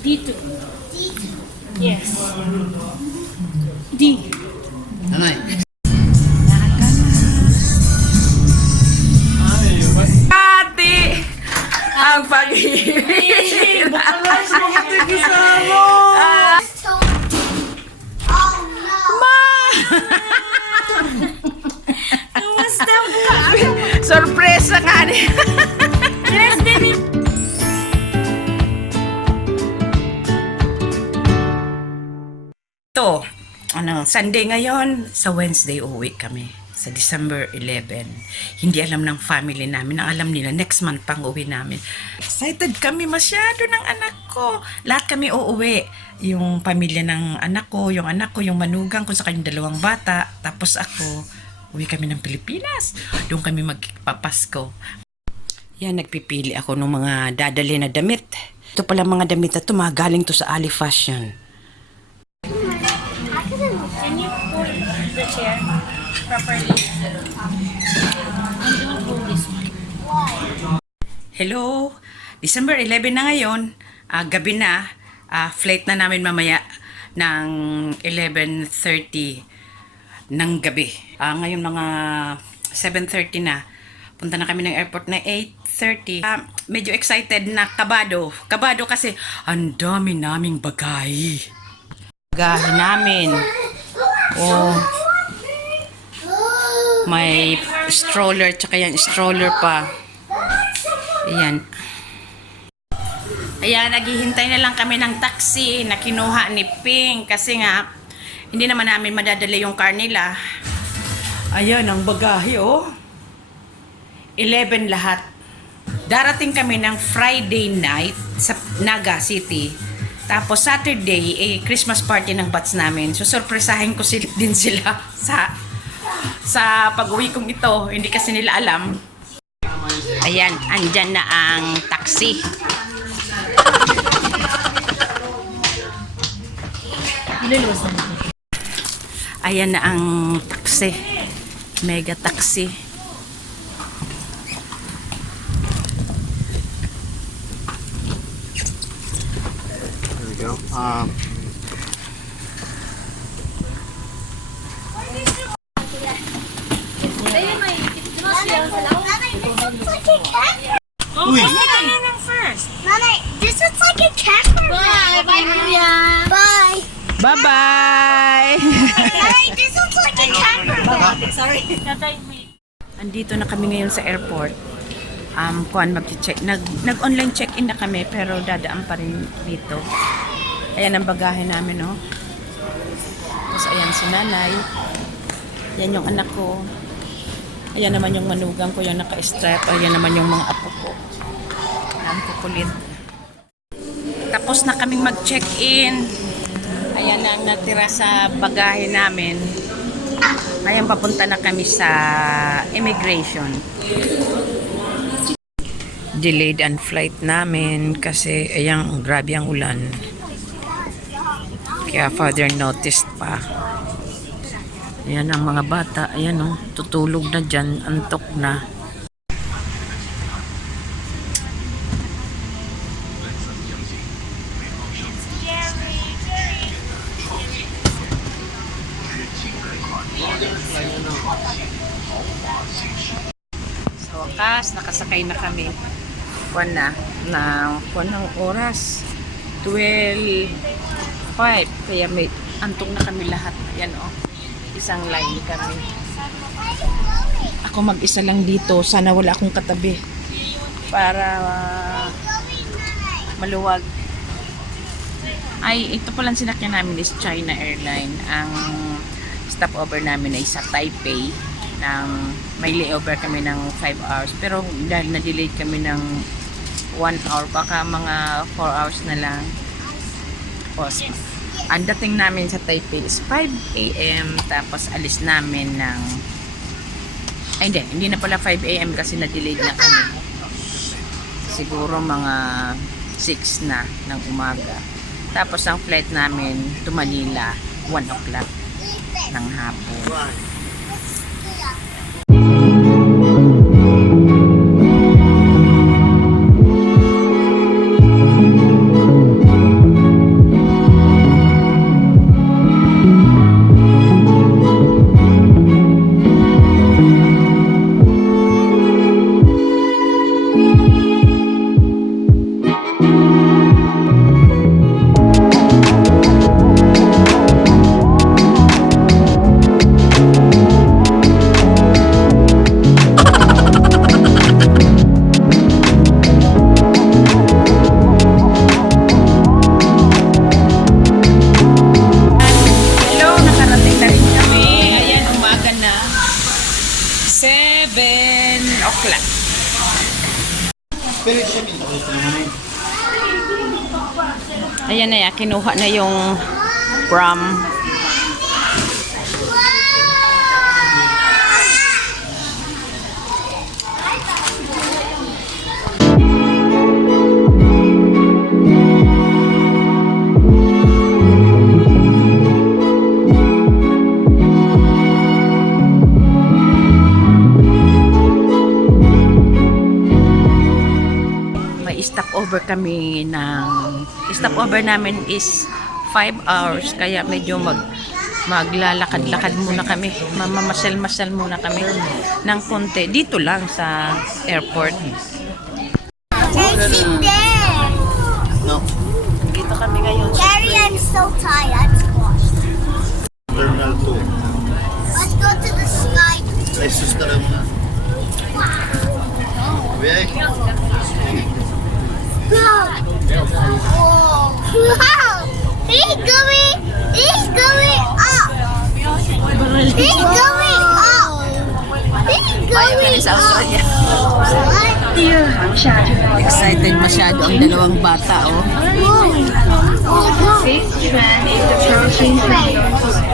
D2. Yes. D. Nanay. Ate! Ang pag-ibig! Kamusta ka? Sorpresa nga niya! Yes, baby. Ito, Sunday ngayon, sa Wednesday uuwi kami. Sa December 11. Hindi alam ng family namin. Ang alam nila, next month pang uwi namin. Excited kami masyado ng anak ko. Lahat kami uuwi. Yung pamilya ng anak ko, yung manugang ko sa kanyang dalawang bata. Tapos ako, uwi kami ng Pilipinas. Doon kami magpapasko. Yan, nagpipili ako ng mga dadali na damit. Ito pala mga damit na ito, mga galing to sa Ali Fashion. Can you pull the chair properly? And don't pull this one. Hello, December 11 na ngayon, gabi na, flight na namin mamaya ng 11:30 ng gabi. Ngayon mga 7:30 na, punta na kami ng airport na 8:30. Medyo excited na, kabado kasi ang dami naming bagay. Bagahe namin. Oh, may stroller, tsaka yan, stroller pa. Ayan. Ayan, naghihintay na lang kami ng taxi na kinuha ni Ping kasi nga, hindi naman namin madadala yung car nila. Ayan, ang bagahe, oh. 11 lahat. Darating kami ng Friday night sa Naga City. Tapos Saturday, Christmas party ng bats namin. So, surpresahin ko din sila sa pag-uwi kong ito. Hindi kasi nila alam. Ayan, andyan na ang taxi. Ayan na ang taxi. Mega taxi. There we go. Oh, Uy. first. Nanay, this looks like a camper bag. Bye, Kuya. Bye. Bye-bye! Nanay, this looks like a camper bag. Sorry. Tatay, may... Andito na kami ngayon sa airport. Mag-check. Nag-online check-in na kami pero dadaan pa rin dito. Ayan ang bagahe namin, no? Tapos ayan si nanay. Yan yung anak ko. Ayan naman yung manugang ko, yung naka-strap. Ayan naman yung mga apo ko. Ang kukulit. Tapos na kaming mag-check-in. Ayan ang natira sa bagahe namin. Ayan, papunta na kami sa immigration. Delayed ang flight namin kasi ayan, grabe ang ulan. Kaya father noticed pa. Ayan ang mga bata. Ayan, oh, tutulog na dyan. Antok na. Sa wakas, nakasakay na kami. Kuwan ng oras. 12:05. Kaya may antok na kami lahat. Ayan, oh. Isang line kami. Ako mag-isa lang dito. Sana wala akong katabi. Para maluwag. Ay, ito palang sinakyan namin is China Airline. Ang stopover namin ay sa Taipei. May layover kami ng 5 hours. Pero dahil na-delayed kami ng 1 hour, baka mga 4 hours na lang. Tapos, ang dating namin sa Taipei is 5 AM. Tapos, alis namin ng... Ay, hindi na pala 5 AM kasi na-delayed na kami. Siguro mga 6 na ng umaga. Tapos, ang flight namin to Manila, 1 o'clock ng hapon. o'clock. Pero siya ito naman Ayan na yan, kinuha na yung prom. Stopover kami stopover namin is 5 hours kaya medyo maglalakad-lakad muna kami, mamamasal-masal muna kami ng konti dito lang sa airport. Chasing there. No. Dito kami ngayon. Gary, I'm so tired. I'm squashed. Terminal 2. Let's go to the sky. Ay, suster na. Uy, Whoa. Wow. He's going up. He's going up. He's Ayaw ka na going sa Australia. up. Excited masyado ang dalawang bata, oh.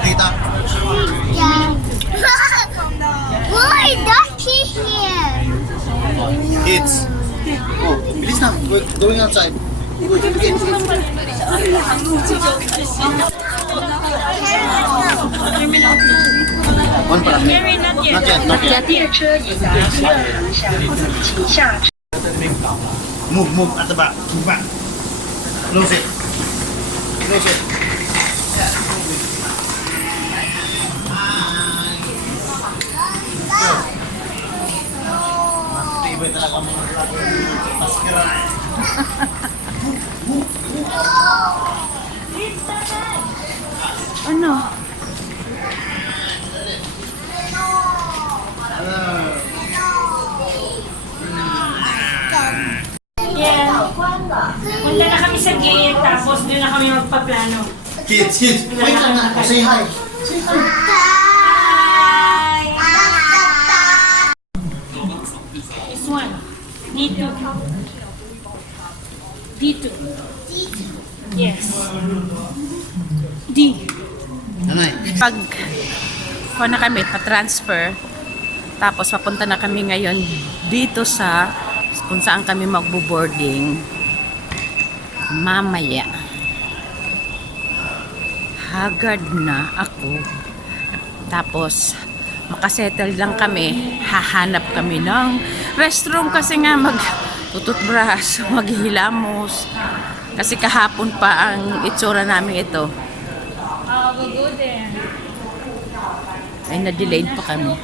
Tita. Yeah. Boy, ducky here. Kids. Oh, bilis na. We're going outside. Kids. One para. Mary, not yet. Not yet, not yet. 列车已达第二航厦，请下车。 Move at the back. Move back. Close it. Close it. Matibay talaga mga maskara. Ano? Yeah. Punta na kami sa gate, tapos doon na kami magpaplano. Kids, kids. Wait lang na. Say hi. This one. D2. D2. Yes. D. Nanay. Pag na kami, pa-transfer, tapos papunta na kami ngayon dito sa kung saan kami magbo-boarding mamaya. Haggard na ako. Tapos makasettle lang kami, hahanap kami ng restroom kasi nga mag-tututbrush, maghihilamos. Kasi kahapon pa ang itsura namin ito. We'll go there. Ay, na-delayed pa kami.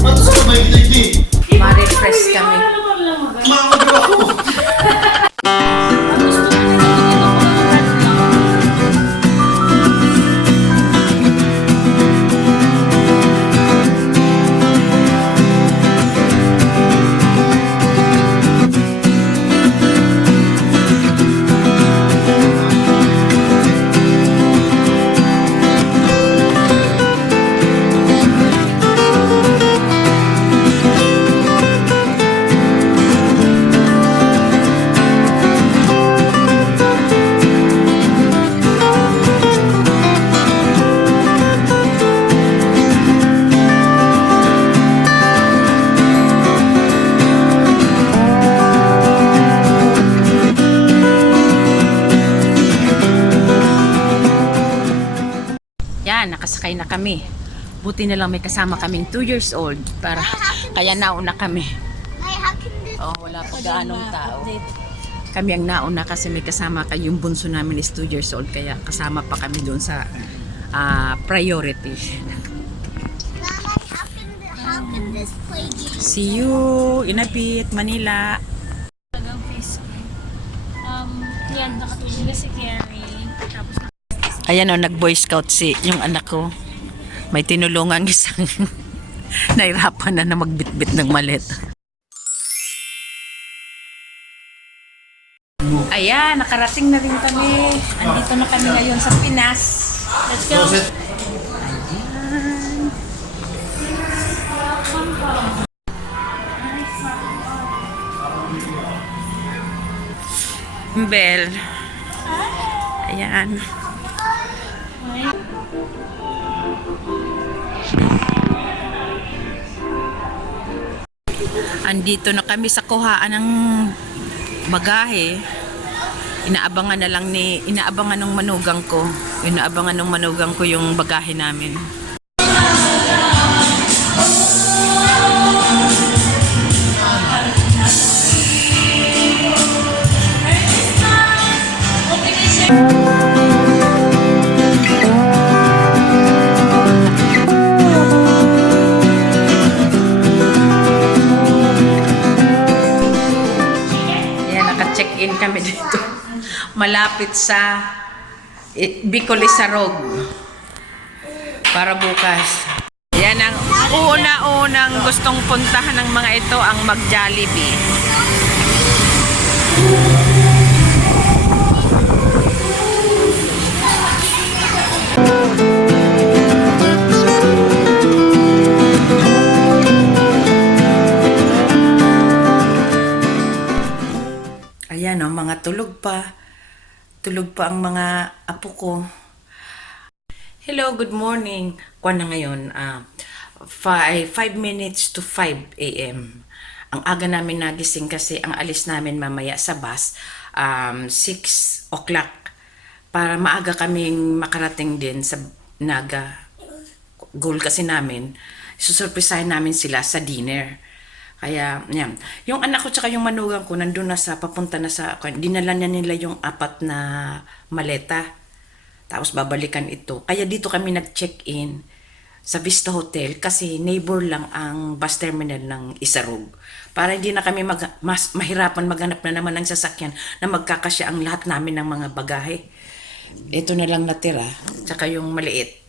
Matos ka ba yung lady? Ma-refresh kami. Maagro ako. Yan, nakasakay na kami. Buti na lang may kasama kaming 2 years old para kaya nauna kami. How can this Oh, wala pa gaanong tao. Kami ang nauna kasi may kasama yung bunso namin is 2 years old kaya kasama pa kami doon sa priority. how can this play game? See you in a bit, Manila. Talagang face ko. Yan, nakatulog na si Carrie. Tapos Ayan o, nag-boy scout si yung anak ko. May tinulungan isang nahirapan na magbitbit ng maleta. Ayan, nakarating na rin kami. Andito na kami ngayon sa Pinas. let's go. Close it. Bell. Ayan. Andito na kami sa kuhaan ng bagahe. Inaabangan ng manugang ko. Inaabangan ng manugang ko yung bagahe namin. Ayan, naka-check-in kami dito. Malapit sa Bicol Isarog. Para bukas. Yan ang una-unang gustong puntahan ng mga ito, ang mag-Jollibee. Ayan o, mga tulog pa. Tulog pa ang mga apo ko. Hello, good morning. Kuwan na ngayon, 5 minutes to 5 a.m. Ang aga namin nagising kasi ang alis namin mamaya sa bus, 6 o'clock. Para maaga kaming makarating din sa Naga. Goal kasi namin, susurprisahin namin sila sa dinner. Kaya, yan. Yung anak ko tsaka yung manugang ko, nandun na papunta na sa, dinala niya nila yung 4 na maleta. Tapos babalikan ito. Kaya dito kami nag-check-in sa Vista Hotel kasi neighbor lang ang bus terminal ng Isarog. Para hindi na kami mas mahirapan maghanap na naman ng sasakyan na magkakasya ang lahat namin ng mga bagahe. Ito na lang natira, tsaka yung maliit.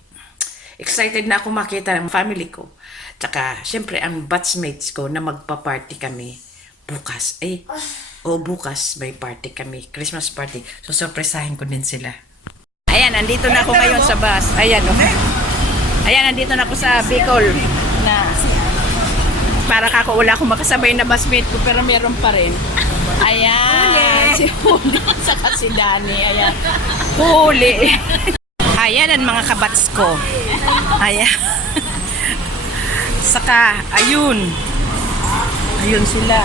Excited na ako makita ng family ko. Tsaka, syempre, ang batchmates ko na magpa-party kami bukas. Bukas may party kami. Christmas party. So, surpresahin ko din sila. Ayan, andito na ako ngayon sa bus. Ayan, okay. Ayan, andito na ako sa Bicol na para kako wala akong makasabay na busmate ko pero meron pa rin. Ayan, si Huli saka si Dani. Ayan, Huli. Ayan ang mga kabats ko. Ayan. Saka, ayun. Ayun sila.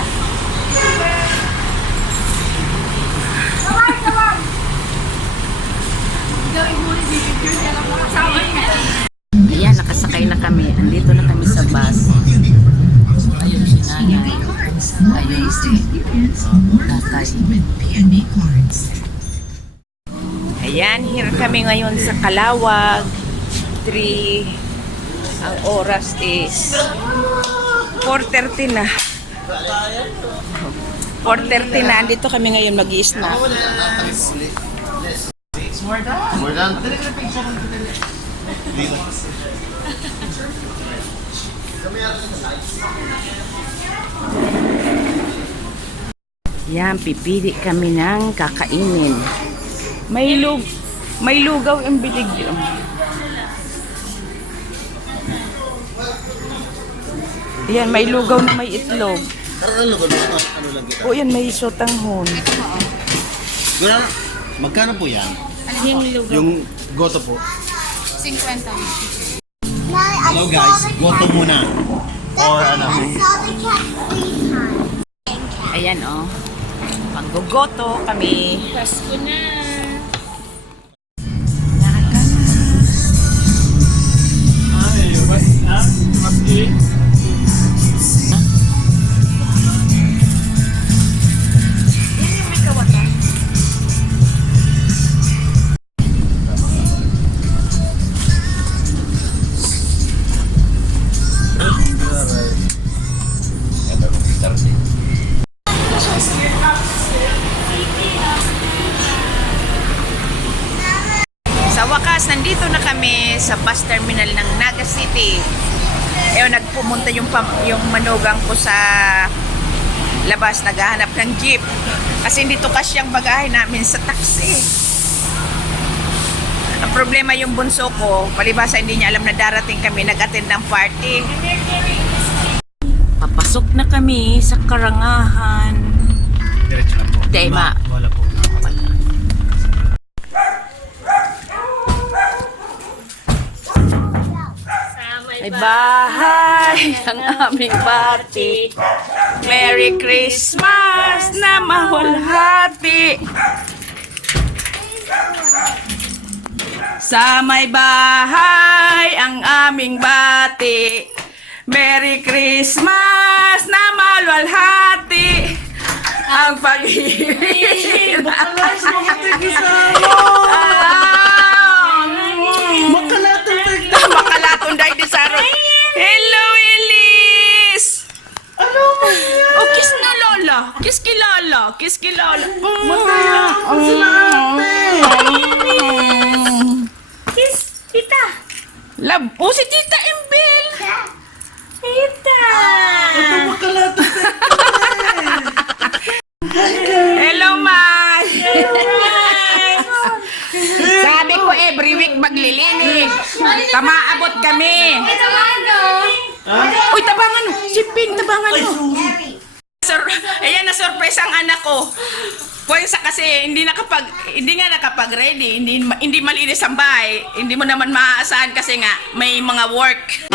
Ayan, nakasakay na kami. Andito na kami sa bus. Ayun si nanay. Ayun si tatay. Ayan, here kami ngayon sa Calawag. 3. Ang oras is 4:30 na. 4:30 na. Andito kami ngayon mag-i-snack. More than? Yan, pipili kami ng kakainin. May lugaw yung bilig yun. Yan, may lugaw na may itlog. Ano lang kita? O yan, may sotanghon. Magkano po yan? Yung lugaw. Yung goto po. 50. Hello guys, goto muna. Or ano? Ayan o. Panggogoto kami. Pasko na. Sa wakas, nandito na kami sa bus terminal ng Naga City. Nagpumunta yung manugang ko sa labas, naghahanap ng jeep. Kasi hindi to kasyang bagahe namin sa taxi. Ang problema yung bunso ko, palibasa hindi niya alam na darating kami, nag-attend ng party. Papasok na kami sa Karangahan. Diretso lang po. Hindi, Wala po. May bahay ang aming bati. Merry Christmas na mahulhati. Sa may bahay ang aming bati. Merry Christmas na mahulhati. Ang pag-ibig. Makalatong dahil di saro. Hello, Elise! Ano mo yan? Oh, kiss na Lola. Kiss ki Lola. Kiss ki Lola. Kiss, tita. Love. Oh, si Tita Embel. Tita. Hello, Mai. Sabi ko every week maglilinis. Tamaabot kami. Uy, tabangan mo. Si Ping, tabangan mo. Ayan na surprise ang anak ko. Pwesa kasi hindi nga nakapag-ready, hindi malinis ang bahay. Hindi mo naman maaasahan kasi nga may mga work.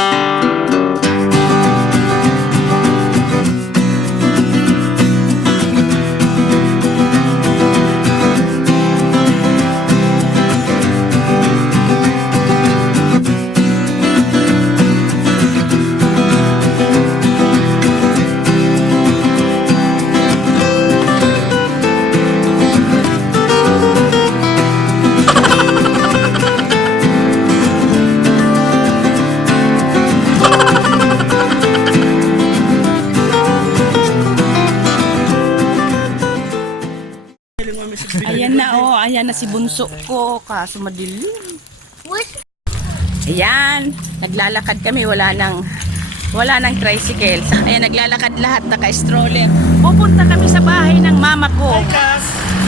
Ayan na si bunso ko, kaso madilim. Ayan, naglalakad kami, wala nang tricycle. Ayan, naglalakad lahat, naka-stroller. Pupunta kami sa bahay ng mama ko.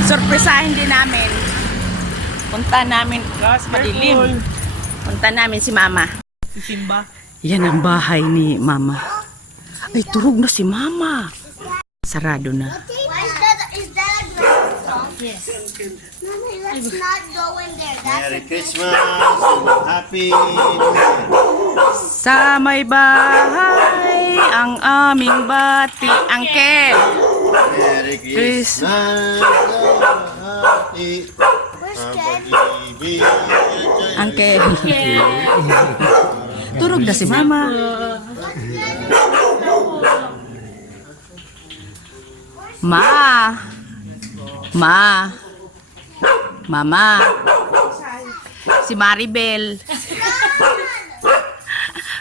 Surpresahin din namin. Punta namin, madilim. Punta namin si mama. Si Simba. Yan ang bahay ni mama. Ay, turog na si mama. Sarado na. Is that a great song? Yes. Mommy, let's not go in there. Merry Christmas and Happy New Year. Sa may bahay ang aming bati. Angkel. Merry Christmas and Happy Pag-ibig. Angkel. Turog na si mama. Mama. Si Maribel.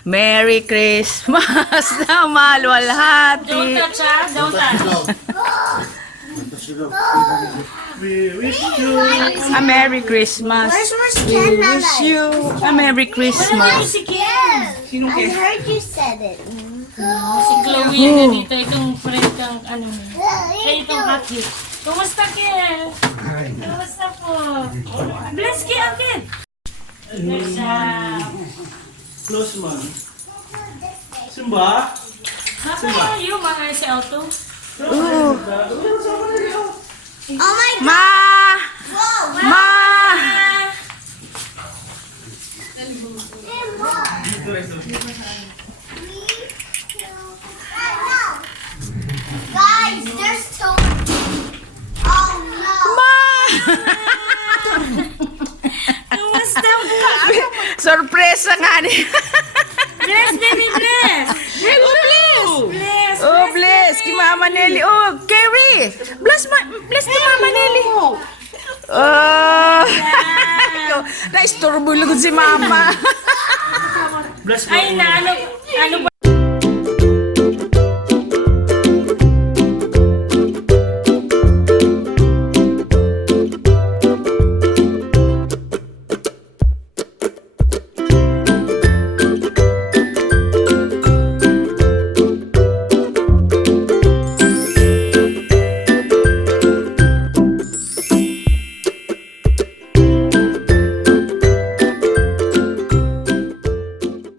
Merry Christmas na malwalhati. Don't touch, ha? Don't touch. We wish you A Merry Christmas. We wish you a Merry Wala Christmas. si Ken. I heard you said it. Si Chloe na dito. Itong friend kang ano mo. Ay, itong Aki. Kumusta, Ken? Kumusta po? Bless ki, Aki. Bless Close man. Simba? Hapa yung mga si Auto. Oh my God. Ma! Ma! Guys, there's two. Oh no. Kumusta po? Sorpresa nga ni. Bless, baby, bless. Oh, bless! Bless. Oh, bless! Kay Mama Nelly. Oh, Carrie! Bless kay Mama Nelly. Oh! Na-istorbo lang si Mama. Bless Ay, na ano ba?